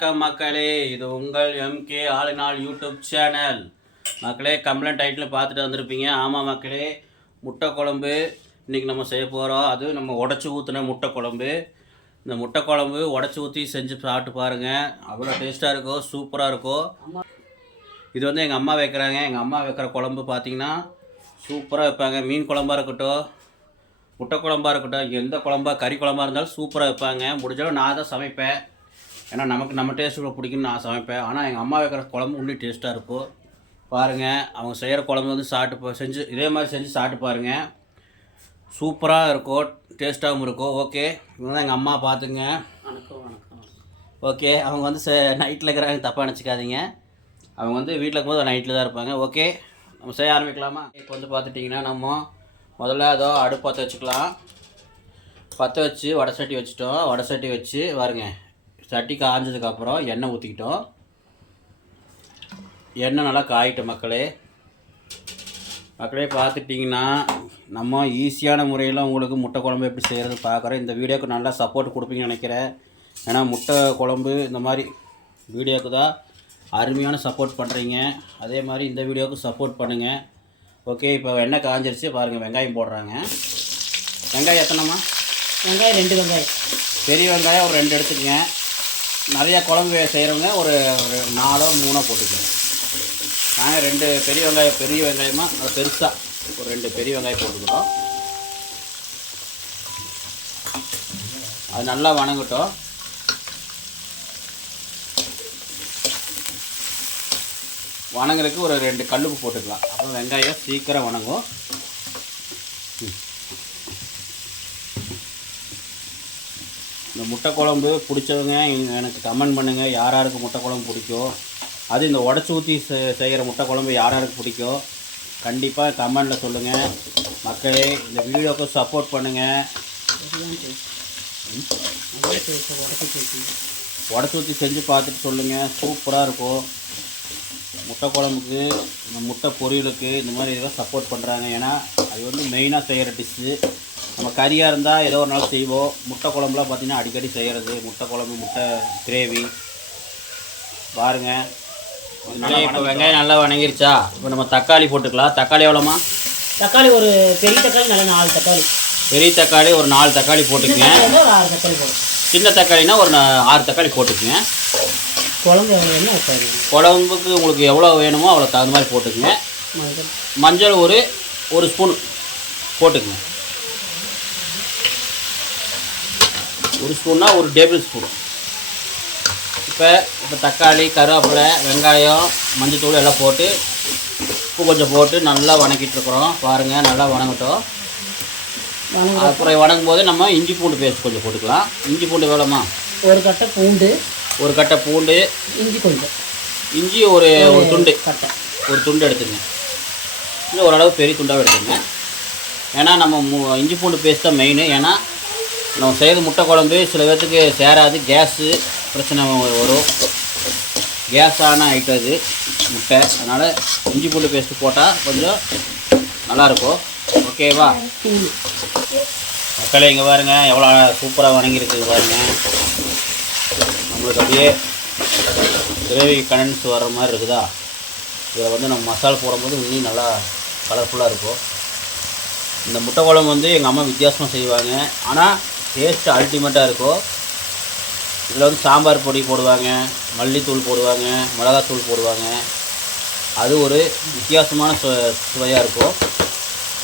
வணக்கம் மக்களே இது உங்கள் எம்கே ஆளுநாள் யூடியூப் சேனல் மக்களே கம்ப்ளைண்ட் டைட்டில் பார்த்துட்டு வந்திருப்பீங்க. ஆமாம் மக்களே முட்டை குழம்பு இன்றைக்கி நம்ம செய்ய போகிறோம் அது நம்ம உடச்சி ஊற்றின முட்டை குழம்பு. இந்த முட்டை குழம்பு உடச்சி ஊற்றி செஞ்சு சாப்பிட்டு பாருங்கள் அவ்வளோ டேஸ்ட்டாக இருக்கும் சூப்பராக இருக்கும் இது வந்து எங்கள் அம்மா வைக்கிறாங்க. எங்கள் அம்மா வைக்கிற குழம்பு பார்த்தீங்கன்னா சூப்பராக வைப்பாங்க. மீன் குழம்பா இருக்கட்டும் முட்டை குழம்பாக இருக்கட்டும் எந்த குழம்பா கறி குழம்பா இருந்தாலும் சூப்பராக வைப்பாங்க. முடிஞ்சாலும் நான் தான் சமைப்பேன். ஏன்னா நமக்கு நம்ம டேஸ்ட்டு பிடிக்கும்னு நான் சமைப்பேன். ஆனால் எங்கள் அம்மா வைக்கிற குழம்பு இன்னும் டேஸ்ட்டாக இருக்கும். பாருங்கள் அவங்க செய்கிற குழம்பு வந்து சாப்பிட்டு செஞ்சு இதே மாதிரி செஞ்சு சாப்பிட்டு பாருங்கள் சூப்பராக இருக்கும் டேஸ்ட்டாகவும் இருக்கும். ஓகே இவங்க தான் எங்கள் அம்மா பார்த்துங்க. வணக்கம் வணக்கம். ஓகே அவங்க வந்து நைட்டில் இருக்கிறாங்க தப்பாக நினச்சிக்காதீங்க. அவங்க வந்து வீட்டில் இருக்கும்போது நைட்டில் தான் இருப்பாங்க. ஓகே நம்ம செய்ய ஆரம்பிக்கலாமா? இப்போ வந்து பார்த்துட்டிங்கன்னா நம்ம முதல்ல அதோ அடுப்பு பற்ற வச்சுக்கலாம். பற்ற வச்சு வடை சட்டி வச்சுட்டோம். வடை சட்டி வச்சு பாருங்க. சட்டி காஞ்சதுக்கப்புறம் எண்ணெய் ஊற்றிக்கிட்டோம் எண்ணெய் நல்லா காயிட்டோம் மக்களே. மக்களே பார்த்துட்டிங்கன்னா நம்ம ஈஸியான முறையில் உங்களுக்கு முட்டை குழம்பு எப்படி செய்கிறது பார்க்குறேன் இந்த வீடியோக்கு நல்லா சப்போர்ட் கொடுப்பீங்கன்னு நினைக்கிறேன். ஏன்னா முட்டை குழம்பு இந்த மாதிரி வீடியோக்கு தான் அருமையான சப்போர்ட் பண்ணுறீங்க அதே மாதிரி இந்த வீடியோவுக்கு சப்போர்ட் பண்ணுங்கள் ஓகே இப்போ எண்ணெய் காஞ்சிருச்சு. பாருங்கள் வெங்காயம் போடுறாங்க. வெங்காயம் எத்தனைம்மா? வெங்காயம் ரெண்டு வெங்காயம். பெரிய வெங்காயம் ஒரு ரெண்டு எடுத்துக்கங்க. நிறையா குழம்பு செய்கிறவங்க ஒரு ஒரு நாலோ மூணோ போட்டுக்கோங்க நாங்கள் ரெண்டு பெரிய வெங்காயம் பெரிய வெங்காயமாக பெருசாக ஒரு ரெண்டு பெரிய வெங்காயம் போட்டுக்கிறோம் அது நல்லா வணங்கட்டும். வணங்குறதுக்கு ஒரு ரெண்டு கல்லுப்பு போட்டுக்கலாம். அப்புறம் வெங்காயம் சீக்கிரம் வணங்கும். இந்த முட்டை குழம்பு பிடிச்சவங்க எனக்கு கமெண்ட் பண்ணுங்கள் யார் யாருக்கு முட்டை குழம்பு பிடிக்கும்? அது இந்த உடச்சி ஊற்றி செய்கிற முட்டை குழம்பு யார் யாருக்கு பிடிக்கும்? கண்டிப்பாக கமெண்டில் சொல்லுங்கள் மக்களே இந்த வீடியோக்கு சப்போர்ட் பண்ணுங்கள் உடச்சி ஊற்றி செஞ்சு பார்த்துட்டு சொல்லுங்கள் சூப்பராக இருக்கும். முட்டை குழம்புக்கு இந்த முட்டை பொரியலுக்கு இந்த மாதிரி இதெல்லாம் சப்போர்ட் பண்ணுறாங்க ஏன்னா அது வந்து மெயினாக செய்கிற டிஷ்ஷு நம்ம கறியாக இருந்தால் ஏதோ ஒரு நாள் செய்வோம். முட்டை குழம்புலாம் பார்த்தீங்கன்னா அடிக்கடி செய்கிறது முட்டை குழம்பு முட்டை கிரேவி. பாருங்க. இப்போ வெங்காயம் நல்லா வணங்கிருச்சா? இப்போ நம்ம தக்காளி போட்டுக்கலாம். தக்காளி எவ்வளோமா தக்காளி ஒரு பெரிய தக்காளி நல்ல நாலு தக்காளி. பெரிய தக்காளி ஒரு நாலு தக்காளி போட்டுக்குங்க. ஆறு தக்காளி போடும் சின்ன தக்காளினா ஒரு நா- ஆறு தக்காளி போட்டுக்குங்க. குழம்பு எவ்வளோ குழம்புக்கு உங்களுக்கு எவ்வளோ வேணுமோ அவ்வளோ தகுந்த மாதிரி போட்டுக்குங்க. மஞ்சள் ஒரு ஒரு ஸ்பூன் போட்டுக்குங்க. ஒரு ஸ்பூன்னா ஒரு டேபிள் ஸ்பூன் இப்போ இப்போ தக்காளி கருவேப்பிலை வெங்காயம் மஞ்சத்தூள் எல்லாம் போட்டு உப்பு கொஞ்சம் போட்டு நல்லா வணக்கிட்டு இருக்கிறோம். பாருங்கள் நல்லா வணங்கட்டும். வணங்க அப்புறம் வணங்கும் போது நம்ம இஞ்சி பூண்டு பேஸ்ட் கொஞ்சம் போட்டுக்கலாம். இஞ்சி பூண்டு வேலைமா ஒரு கட்டை பூண்டு. ஒரு கட்டை பூண்டு. இஞ்சி கொஞ்சம். இஞ்சி ஒரு ஒரு துண்டு. கட்டை. ஒரு துண்டு எடுத்துங்க இது ஓரளவு பெரிய துண்டாக எடுத்துங்க ஏன்னா நம்ம மு- இஞ்சி பூண்டு பேஸ்ட் தான் மெயின் ஏன்னா நம்ம செய்கிற முட்டை குழம்பு சில பேர்த்துக்கு சேராது கேஸு பிரச்சனை வரும். கேஸான ஐட்டம் இது முட்டை. அதனால் இஞ்சி பூண்டு பேஸ்ட்டு போட்டால் கொஞ்சம் நல்லாயிருக்கும். ஓகேவா மக்களே இங்கே பாருங்கள் எவ்வளோ சூப்பராக வணங்கியிருக்கு பாருங்கள் நம்மளுக்கு அப்படியே கிரேவி கண்டன்ஸ் வர்ற மாதிரி இருக்குதா? இதில் வந்து நம்ம மசாலா போடும்போது இன்னும் நல்லா கலர்ஃபுல்லாக இருக்கும். இந்த முட்டை குழம்பு வந்து எங்கள் அம்மா வித்தியாசமாக செய்வாங்க. ஆனால் டேஸ்ட் அல்டிமேட்டாக இருக்கும் இதில் வந்து சாம்பார் பொடி போடுவாங்க மல்லித்தூள் போடுவாங்க மிளகாத்தூள் போடுவாங்க. அது ஒரு வித்தியாசமான சு சுவையாக இருக்கும்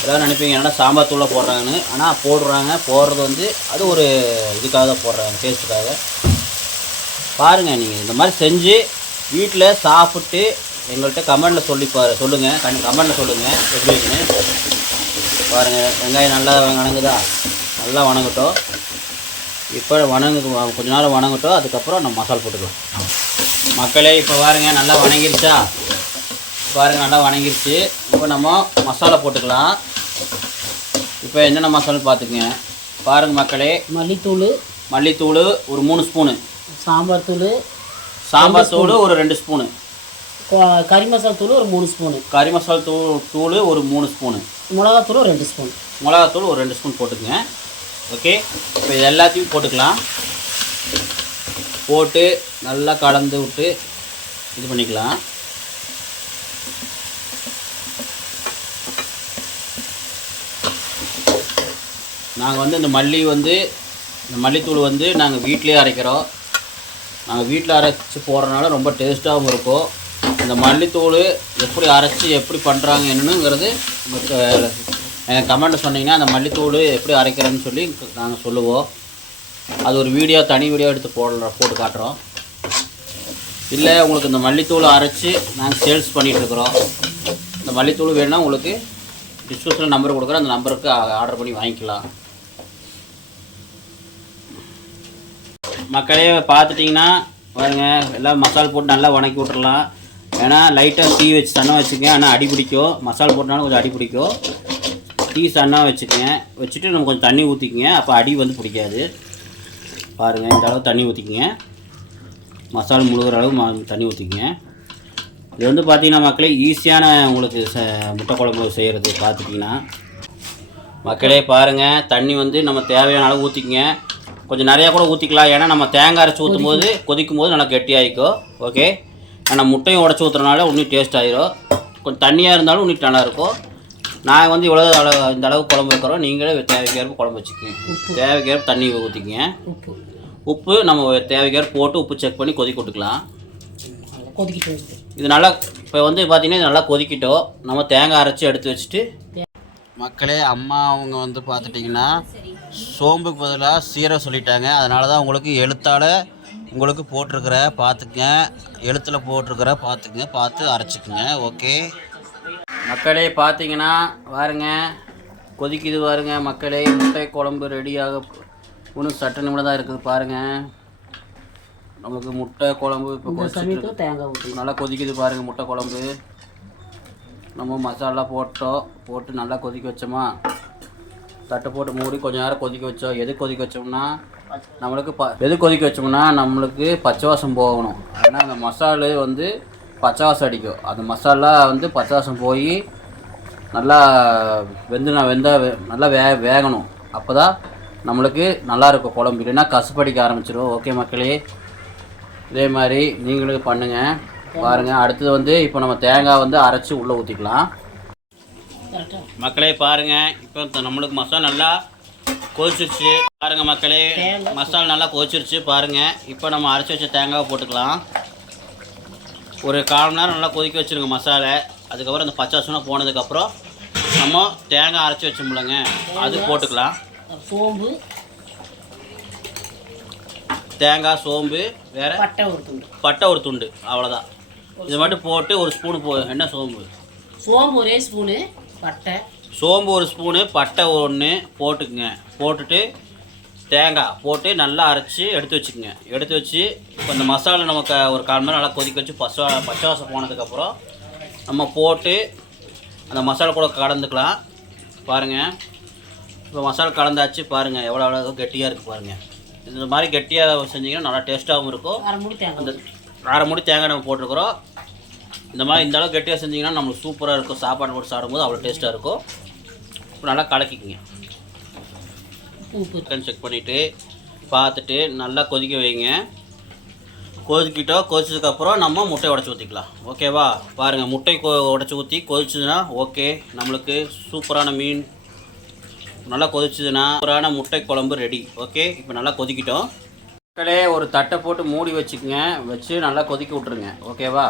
எல்லோரும் நினைப்பீங்க என்னடா சாம்பார் தூளை போடுறாங்கன்னு. ஆனால் போடுறாங்க போடுறது வந்து அது ஒரு இதுக்காக தான் போடுறாங்க டேஸ்ட்டுக்காக பாருங்கள் நீங்கள் இந்த மாதிரி செஞ்சு வீட்டில் சாப்பிட்டு எங்கள்கிட்ட கமெண்டில் சொல்லி பாரு சொல்லுங்கள் கண் கமெண்டில் சொல்லுங்கள் எப்படி இருக்குன்னு. பாருங்கள் வெங்காயம் நல்லா வணங்குதா? நல்லா வணங்கட்டும். இப்போ வணங்கு கொஞ்ச நேரம் வணங்கட்டும் அதுக்கப்புறம் நம்ம மசாலா போட்டுக்கலாம். மக்களே இப்போ பாருங்க நல்லா வணங்கிருச்சா? பாருங்க நல்லா வணங்கிருச்சு. இப்போ நம்ம மசாலா போட்டுக்கலாம். இப்போ என்னென்ன மசாலா பார்த்துக்குங்க. பாருங்க மக்களே. மல்லித்தூள். மல்லித்தூள் ஒரு மூணு ஸ்பூனு. சாம்பார் தூள். சாம்பார் தூள் ஒரு ரெண்டு ஸ்பூனு. கறி மசாலா தூள் ஒரு மூணு ஸ்பூனு. கறி மசாலா தூள் தூள் ஒரு மூணு ஸ்பூனு. மிளகாத்தூள் ஒரு ரெண்டு ஸ்பூன். மிளகாத்தூள் ஒரு ரெண்டு ஸ்பூன் போட்டுக்குங்க. ஓகே? இப்போ இது எல்லாத்தையும் போட்டுக்கலாம். போட்டு நல்லா கலந்து விட்டு இது பண்ணிக்கலாம். நாங்கள் வந்து இந்த மல்லி வந்து இந்த மல்லித்தூள் வந்து நாங்கள் வீட்டிலேயே அரைக்கிறோம். நாங்கள் வீட்டில் அரைச்சி போடுறதுனால ரொம்ப டேஸ்ட்டாகவும் இருக்கும். இந்த மல்லித்தூள் எப்படி அரைச்சி எப்படி பண்ணுறாங்க என்னங்கிறது எங்கள் கமெண்ட்டை சொன்னீங்கன்னா அந்த மல்லித்தூள் எப்படி அரைக்கிறேன்னு சொல்லி நாங்கள் சொல்லுவோம். அது ஒரு வீடியோ தனி வீடியோ எடுத்து போடுற போட்டு காட்டுறோம். இல்லை உங்களுக்கு இந்த மல்லித்தூள் அரைச்சி நாங்கள் சேல்ஸ் பண்ணிகிட்ருக்குறோம் இந்த மல்லித்தூள் வேணும்னா உங்களுக்கு டிஸ்கிரிப்ஷனில் நம்பர் கொடுக்குறேன். அந்த நம்பருக்கு ஆர்டர் பண்ணி வாங்கிக்கலாம். மக்களே பார்த்துட்டிங்கன்னா பாருங்க எல்லாம் மசால் போட்டு நல்லா வணக்கி விட்றலாம் ஏன்னா லைட்டாக டீ வச்சு சன்னம் வச்சுக்கேன் ஆனால் அடி பிடிக்கும். மசால் போட்டனாலும் கொஞ்சம் அடி பிடிக்கும். டீ சன்னாக வச்சுக்கங்க. வச்சுட்டு நம்ம கொஞ்சம் தண்ணி ஊற்றிக்கங்க அப்போ அடி வந்து பிடிக்காது. பாருங்கள் இந்த அளவு தண்ணி ஊற்றிக்கங்க மசால் முழுகிற அளவு தண்ணி ஊற்றிக்கங்க இது வந்து பார்த்தீங்கன்னா மக்களே ஈஸியான உங்களுக்கு ச முட்டை குழம்பு செய்கிறது பார்த்துட்டிங்கன்னா மக்களே பாருங்கள் தண்ணி வந்து நம்ம தேவையான அளவு ஊற்றிக்கங்க கொஞ்சம் நிறையா கூட ஊற்றிக்கலாம் ஏன்னா நம்ம தேங்காய் அரைச்சி ஊற்றும் போது கொதிக்கும். போது நல்லா கெட்டியாகிக்கும் ஓகே ஆனால் முட்டையும் உடச்சி ஊற்றுறனால இன்னும் டேஸ்ட் ஆயிரும். கொஞ்சம் தண்ணியாக இருந்தாலும் இன்னும் நல்லாயிருக்கும் நான் வந்து இவ்வளோ அளவு இந்த அளவு குழம்பு வைக்கிறோம். நீங்களே தேவைக்கேற்ப குழம்பு வச்சுக்கோங்க. தேவைக்கேற்ப தண்ணி ஊற்றிக்கங்க உப்பு. உப்பு நம்ம தேவைக்கேற்ப போட்டு உப்பு செக் பண்ணி கொதிக்க விட்டுக்கலாம். கொதிக்கிட்டு இது நல்லா இப்போ வந்து பார்த்தீங்கன்னா இது நல்லா கொதிக்கிட்டோம். நம்ம தேங்காய் அரைச்சி எடுத்து வச்சுட்டு. மக்களே அம்மா அவங்க வந்து பார்த்துட்டிங்கன்னா சோம்புக்கு பதிலாக சீரகம் சொல்லிட்டாங்க. அதனால தான் உங்களுக்கு எழுத்தால் உங்களுக்கு போட்டிருக்கிற பார்த்துக்குங்க எழுத்தில் போட்டிருக்கிற பார்த்துக்குங்க பார்த்து அரைச்சிக்குங்க. ஓகே? மக்களே பார்த்தீங்கன்னா பாருங்க கொதிக்குது பாருங்க மக்களே. முட்டை குழம்பு ரெடியாக இன்னும் சட்ட நிமிடம் தான் இருக்குது பாருங்கள் நமக்கு முட்டை குழம்பு இப்போ தேங்காய் நல்லா கொதிக்குது பாருங்க முட்டை குழம்பு. நம்ம மசாலா போட்டோம் போட்டு நல்லா கொதிக்க வச்சோமா? தட்டை போட்டு மூடி கொஞ்ச நேரம் கொதிக்க வச்சோம் எது கொதிக்க வச்சோம்னா நம்மளுக்கு ப எது கொதிக்க வச்சோம்னா நம்மளுக்கு பச்சை வாசம் போகணும். ஏன்னா அந்த மசாலு வந்து பச்சை வாசம் அடிக்கும். அந்த மசாலா வந்து பச்சை வாசம் போய் நல்லா வெந்து நான் வெந்த நல்லா வே வேகணும். அப்போ தான் நம்மளுக்கு நல்லா இருக்கும் குழம்பு. இல்லைன்னா கசுப்படிக்க ஆரம்பிச்சிடும் ஓகே மக்களே. இதே மாதிரி நீங்களும் பண்ணுங்கள் பாருங்கள் அடுத்தது வந்து இப்போ நம்ம தேங்காய் வந்து அரைச்சி உள்ளே ஊற்றிக்கலாம் மக்களே பாருங்கள் இப்போ நம்மளுக்கு மசாலா நல்லா கொதிச்சிருச்சு. பாருங்கள் மக்களே. மசாலா நல்லா கொதிச்சிருச்சு. பாருங்கள் இப்போ நம்ம அரைச்சி வச்ச தேங்காவை போட்டுக்கலாம். ஒரு கால் மணி நேரம் நல்லா கொதிக்க வச்சுருங்க மசாலா. அதுக்கப்புறம் இந்த பச்சை வாசனை போனதுக்கப்புறம் நம்ம தேங்காய் அரைச்சி வச்சோம்லங்க. அது போட்டுக்கலாம். சோம்பு. தேங்காய் சோம்பு வேறு பட்டை ஒரு துண்டு. பட்டை ஒரு துண்டு. அவ்வளோதான் இது மட்டும் போட்டு ஒரு ஸ்பூன் போ என்ன சோம்பு? சோம்பு ஒரே ஸ்பூனு பட்டை. சோம்பு ஒரு ஸ்பூனு பட்டை ஒன்று போட்டுக்குங்க. போட்டுட்டு தேங்காய் போட்டு நல்லா அரைச்சி எடுத்து வச்சுக்கோங்க. எடுத்து வச்சு இப்போ இந்த மசாலா நமக்கு ஒரு கால் மணி நல்லா கொதிக்க வச்சு பச்சை பச்சை வாசம் போனதுக்கப்புறம் நம்ம போட்டு அந்த மசாலா கூட கலந்துக்கலாம். பாருங்கள் இப்போ மசாலா கலந்தாச்சு பாருங்கள் எவ்வளோ எவ்வளோ கெட்டியாக இருக்குது பாருங்கள் இந்த மாதிரி கெட்டியாக செஞ்சீங்கன்னா நல்லா டேஸ்ட்டாகவும் இருக்கும். அந்த அரை மூடி தேங்காய் நம்ம போட்டிருக்கிறோம். இந்த மாதிரி இந்த அளவு கெட்டியாக செஞ்சீங்கன்னா நம்மளுக்கு சூப்பராக இருக்கும். சாப்பாடு போட்டு சாப்பிடும்போது அவ்வளோ டேஸ்ட்டாக இருக்கும். இப்போ நல்லா கலக்கிக்கிங்க. உப்பு. சிக்கன் செக் பண்ணிவிட்டு பார்த்துட்டு நல்லா கொதிக்க வைங்க. கொதிக்கிட்டோம் கொதிச்சதுக்கப்புறம் நம்ம முட்டை உடச்சி ஊற்றிக்கலாம் ஓகேவா பாருங்கள் முட்டை கொ உடச்சி ஊற்றி கொதிச்சதுன்னா ஓகே நம்மளுக்கு சூப்பரான மீன். நல்லா கொதிச்சதுன்னா சூப்பரான முட்டை குழம்பு ரெடி ஓகே இப்போ நல்லா கொதிக்கிட்டோம். மக்களே ஒரு தட்டை போட்டு மூடி வச்சுக்கோங்க. வச்சு நல்லா கொதிக்க விட்ருங்க ஓகேவா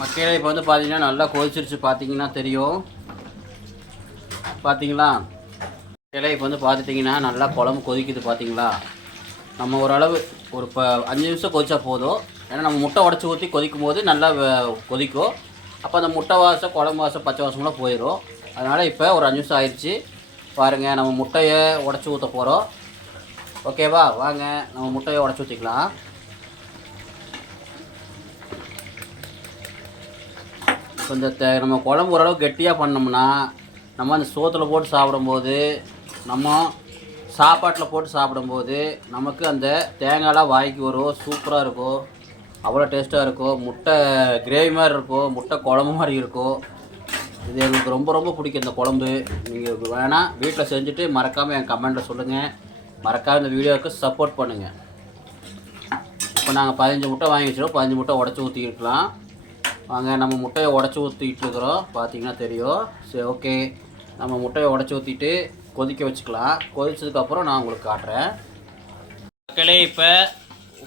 மக்களே இப்போ வந்து பார்த்தீங்கன்னா நல்லா கொதிச்சிருச்சு. பார்த்தீங்கன்னா தெரியும். பார்த்தீங்களா இல்லை இப்போ வந்து பார்த்துட்டிங்கன்னா நல்லா குழம்பு கொதிக்குது பார்த்தீங்களா? நம்ம ஓரளவு ஒரு ப அஞ்சு நிமிஷம் கொதிச்சா போதும். ஏன்னா நம்ம முட்டை உடச்சி ஊற்றி கொதிக்கும் போது நல்லா கொதிக்கும். அப்போ அந்த முட்டை வாசம் குழம்பு வாசம் பச்சை வாசம்லாம் போயிடும் அதனால் இப்போ ஒரு அஞ்சு நிமிஷம் ஆயிடுச்சு. பாருங்கள் நம்ம முட்டையை உடச்சி ஊற்ற போகிறோம் ஓகேவா வாங்க நம்ம முட்டையை உடச்சி ஊற்றிக்கலாம் இப்போ இந்த நம்ம குழம்பு ஓரளவு கெட்டியாக பண்ணோம்னா நம்ம அந்த சோத்தில் போட்டு சாப்பிடும்போது நம்ம சாப்பாட்டில் போட்டு சாப்பிடும்போது நமக்கு அந்த தேங்காய்லாம் வாய்க்கு வரும் சூப்பராக இருக்கும் அவ்வளோ டேஸ்ட்டாக இருக்கும் முட்டை கிரேவி மாதிரி இருக்கும் முட்டை குழம்பு மாதிரி இருக்கும் இது எங்களுக்கு ரொம்ப ரொம்ப பிடிக்கும் இந்த குழம்பு. நீங்கள் வேணால் வீட்டில் செஞ்சுட்டு மறக்காமல் என் கமெண்ட்டில் சொல்லுங்கள் மறக்காமல் இந்த வீடியோவுக்கு சப்போர்ட் பண்ணுங்கள் இப்போ நாங்கள் பதினஞ்சு முட்டை வாங்கி வச்சிருக்கோம் பதினஞ்சு முட்டை உடச்சி ஊற்றிக்கலாம் வாங்க நம்ம முட்டையை உடச்சி ஊற்றிட்டு இருக்கிறோம். பார்த்தீங்கன்னா தெரியும். சரி ஓகே நம்ம முட்டையை உடச்சி ஊற்றிட்டு கொதிக்க வச்சுக்கலாம். கொதிச்சதுக்கப்புறம் நான் உங்களுக்கு காட்டுறேன். மக்களே இப்போ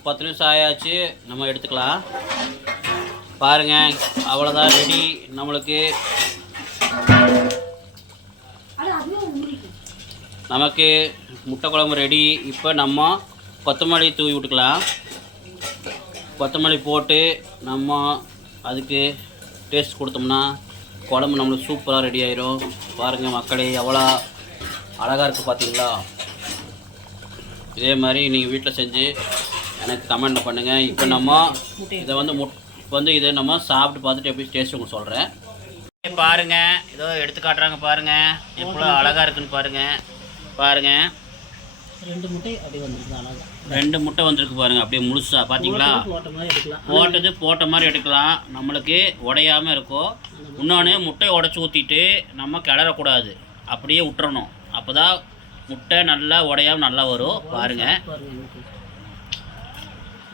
பத்து நிமிஷம் ஆயாச்சு. நம்ம எடுத்துக்கலாம். பாருங்கள் அவ்வளோதான் ரெடி நம்மளுக்கு நமக்கு முட்டை குழம்பு ரெடி இப்போ நம்ம கொத்தமல்லி தூவி விட்டுக்கலாம். கொத்தமல்லி போட்டு நம்ம அதுக்கு டேஸ்ட் கொடுத்தோம்னா குழம்பு நம்மளுக்கு சூப்பராக ரெடி ஆயிரும். பாருங்கள் மக்களே எவ்வளோ அழகாக இருக்குது பார்த்தீங்களா இதே மாதிரி நீங்கள் வீட்டில் செஞ்சு எனக்கு கமெண்ட் பண்ணுங்கள் இப்போ நம்ம இதை வந்து முட் இப்போ வந்து இதை நம்ம சாப்பிட்டு பார்த்துட்டு எப்படி டேஸ்ட் உங்களுக்கு சொல்கிறேன் பாருங்க. ஏதோ எடுத்து காட்டுறாங்க பாருங்க. எவ்வளோ அழகாக இருக்குன்னு பாருங்க. பாருங்க. ரெண்டு முட்டை அப்படி வந்துருக்கு அழகா. ரெண்டு முட்டை வந்திருக்கு பாருங்க. அப்படியே முழுசா பார்த்தீங்களா போட்ட மாதிரி எடுக்கலாம். போட்டது போட்ட மாதிரி எடுக்கலாம். நம்மளுக்கு உடையாம இருக்கும். இன்னொன்று முட்டையை உடச்சி ஊற்றிட்டு நம்ம கிளறக்கூடாது. அப்படியே விட்டுறணும். அப்போ தான் முட்டை நல்லா உடையாம நல்லா வரும். பாருங்கள்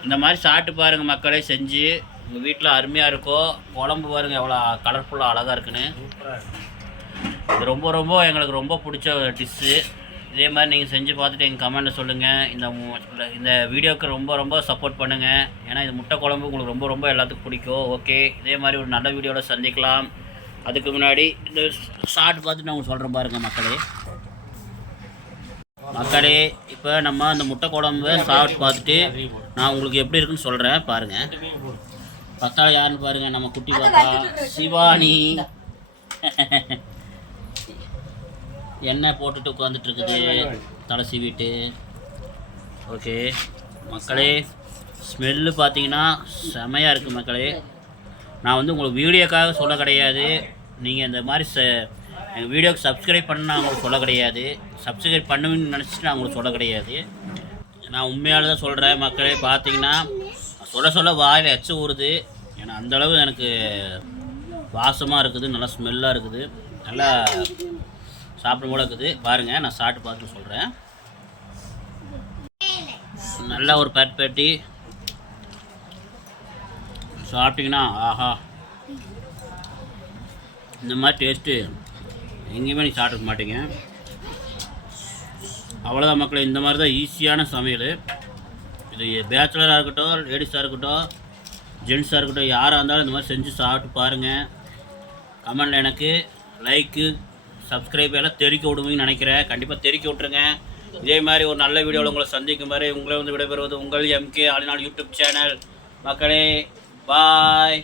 இந்த மாதிரி சாப்பிட்டு பாருங்கள் மக்களே செஞ்சு. உங்கள் வீட்டில் அருமையாக இருக்கும் குழம்பு பாருங்கள் எவ்வளோ கலர்ஃபுல்லாக அழகாக இருக்குன்னு. இது ரொம்ப ரொம்ப எங்களுக்கு ரொம்ப பிடிச்ச டிஷ்ஷு இதே மாதிரி நீங்கள் செஞ்சு பார்த்துட்டு எங்கள் கமெண்ட்டில் சொல்லுங்கள் இந்த இந்த வீடியோவுக்கு ரொம்ப ரொம்ப சப்போர்ட் பண்ணுங்கள் ஏன்னா இது முட்டை குழம்பு உங்களுக்கு ரொம்ப ரொம்ப எல்லாத்துக்கும் பிடிக்கும். ஓகே இதே மாதிரி ஒரு நல்ல வீடியோவில் சந்திக்கலாம். அதுக்கு முன்னாடி இந்த ஷார்ட் பார்த்துட்டு நான் உங்களுக்கு சொல்கிறேன் பாருங்கள் மக்களே. மக்களே இப்போ நம்ம அந்த முட்டை குழம்பு சாப்பிட்டு பார்த்துட்டு நான் உங்களுக்கு எப்படி இருக்குன்னு சொல்கிறேன் பாருங்கள் பத்தாள் யாருன்னு பாருங்கள் நம்ம குட்டி பாப்பா சிவானி. எண்ணெய் போட்டுட்டு உட்காந்துட்டு இருக்குது தலை சீவிட்டு ஓகே. மக்களே ஸ்மெல்லு பார்த்தீங்கன்னா செமையாக இருக்குது மக்களே. நான் வந்து உங்களுக்கு வீடியோக்காக சொல்ல கிடையாது. நீங்கள் இந்த மாதிரி ச எங்கள் வீடியோக்கு சப்ஸ்கிரைப் பண்ண நான் உங்களுக்கு சொல்ல கிடையாது. சப்ஸ்கிரைப் பண்ணுவேன்னு நினச்சிட்டு நான் உங்களுக்கு சொல்ல கிடையாது. நான் உண்மையால் தான் சொல்கிறேன் மக்களே. பார்த்தீங்கன்னா சொல்ல சொல்ல வாயில் எச்சு ஊறுது. ஏன்னா அந்தளவு எனக்கு வாசமாக இருக்குது நல்லா ஸ்மெல்லாக இருக்குது. நல்லா சாப்பிடும் போல இருக்குது. பாருங்கள் நான் சாப்பிட்டு பார்த்து சொல்கிறேன் நல்ல ஒரு பேட் பேட்டி சாப்பிட்டிங்கன்னா ஆஹா. இந்த மாதிரி டேஸ்ட்டு எங்கேயுமே நீங்கள் சாப்பிட்டுக்க மாட்டீங்க. அவ்வளோதான் மக்களை இந்த மாதிரி தான் ஈஸியான சமையல். இது பேச்சுலராக இருக்கட்டும் லேடிஸாக இருக்கட்டும் ஜென்ஸாக இருக்கட்டும் யாராக இருந்தாலும் இந்த மாதிரி செஞ்சு சாப்பிட்டு பாருங்கள் கமெண்டில் எனக்கு லைக்கு சப்ஸ்கிரைப் எல்லாம் தெரிக்க விடுவீங்கன்னு நினைக்கிறேன். கண்டிப்பாக தெரிக்க விட்ருங்க இதே மாதிரி ஒரு நல்ல வீடியோவில் உங்களை சந்திக்கும் மாதிரி உங்களை வந்து விடைபெறுவது உங்கள் எம்கே ஆளிநாள் யூடியூப் சேனல் மக்களே பாய்